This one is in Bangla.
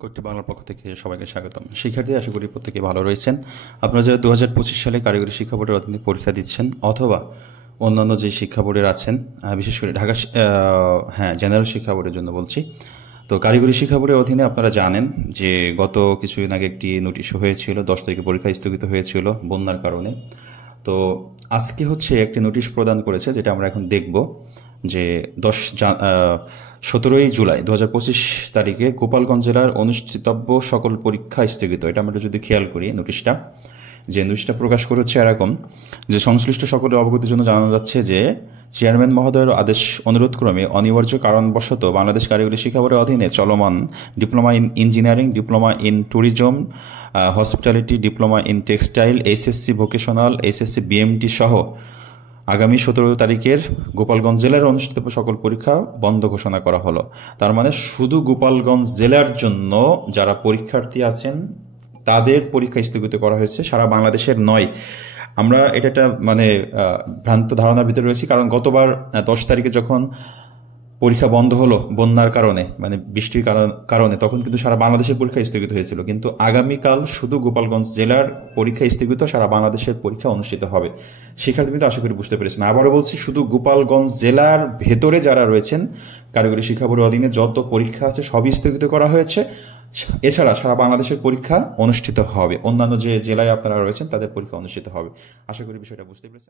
কোটি বাংলার পক্ষ থেকে সবাইকে স্বাগতম। শিক্ষার্থী আশা করি প্রত্যেকে ভালো রয়েছেন। আপনারা যারা 2025 সালে কারিগরি শিক্ষা বোর্ডের অধীনে পরীক্ষা দিচ্ছেন অথবা অন্যান্য যে শিক্ষা বোর্ডের আছেন, বিশেষ করে ঢাকা জেনারেল শিক্ষা বোর্ডের জন্য বলছি। তো কারিগরি শিক্ষা বোর্ডের অধীনে আপনারা জানেন যে গত কিছুদিন আগে একটি নোটিশ হয়েছিল, 10 তারিখে পরীক্ষা স্থগিত হয়েছিল বন্যার কারণে। তো আজকে একটি নোটিশ প্রদান করেছে, যেটা আমরা এখন দেখব যে 17 জুলাই 2025 তারিখে গোপালগঞ্জ জেলার অনুষ্ঠিতব্য সকল পরীক্ষা স্থগিত। এটা আমরা যদি খেয়াল করি, নোটিশটা প্রকাশ করেছে এরকম যে সংশ্লিষ্ট সকলের অবগতির জন্য জানানো যাচ্ছে যে চেয়ারম্যান মহোদয়ের আদেশ অনুরোধক্রমে অনিবার্য কারণবশত বাংলাদেশ কারিগরি শিক্ষা বোর্ডের অধীনে চলমান diploma in engineering, diploma in tourism, hospitality, diploma in textile, HSC vocational, HSC BMT সহ আগামী 17 তারিখের গোপালগঞ্জ জেলার অনুষ্ঠিত সকল পরীক্ষা বন্ধ ঘোষণা করা হলো। তার মানে শুধু গোপালগঞ্জ জেলার জন্য যারা পরীক্ষার্থী আছেন তাদের পরীক্ষা স্থগিত করা হয়েছে, সারা বাংলাদেশের নয়। আমরা এটা একটা ভ্রান্ত ধারণার ভিতরে রয়েছি, কারণ গতবার 10 তারিখে যখন পরীক্ষা বন্ধ হলো বন্যার কারণে, বৃষ্টির কারণে, তখন কিন্তু সারা বাংলাদেশের পরীক্ষা স্থগিত হয়েছিল। কিন্তু আগামীকাল শুধু গোপালগঞ্জ জেলার পরীক্ষা স্থগিত, সারা বাংলাদেশের পরীক্ষা অনুষ্ঠিত হবে। শিক্ষার্থীবৃন্দ আশা করি বুঝতে পেরেছেন। আবারও বলছি, শুধু গোপালগঞ্জ জেলার ভেতরে যারা রয়েছেন কারিগরি শিক্ষা বোর্ডের অধীনে যত পরীক্ষা আছে সবই স্থগিত করা হয়েছে। এছাড়া সারা বাংলাদেশের পরীক্ষা অনুষ্ঠিত হবে, অন্যান্য যে জেলায় আপনারা রয়েছেন তাদের পরীক্ষা অনুষ্ঠিত হবে। আশা করি বিষয়টা বুঝতে পেরেছেন।